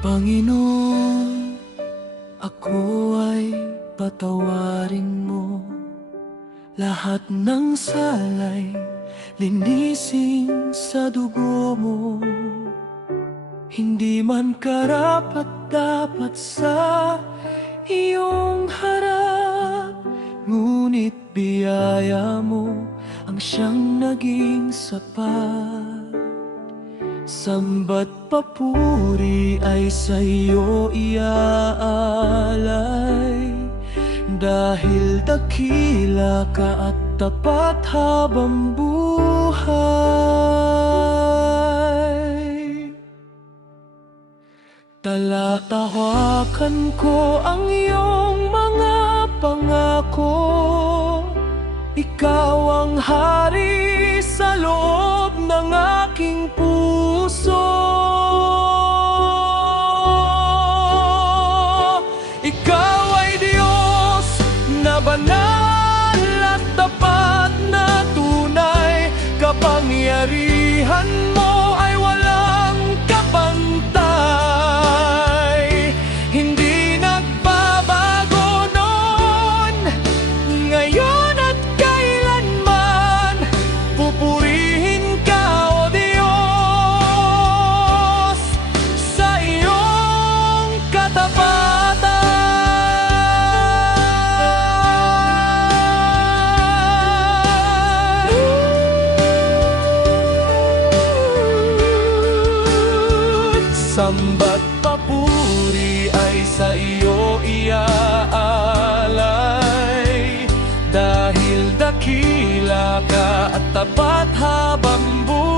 Panginoon, ako ay patawarin mo. Lahat ng salay, linisin sa dugo mo. Hindi man karapat-dapat sa iyong harap, ngunit biyaya mo ang siyang naging sapat. Samba't papuri ay sa iyo iaalay, dahil dakila ka at tapat habang buhay. Talatahakan ko ang iyong mga pangako, ikaw ang hari sa loob ng aking puso. Ikaw ay Diyos na banal at tapat na tunay, kapangyarihan mo ay walang kapantay. Hindi nagbabago noon, ngayon at kailanman, pupurihin ka o Diyos sa iyong katapatan. Samba't papuri ay sa iyo iaalay, dahil dakila ka at tapat habang buhay.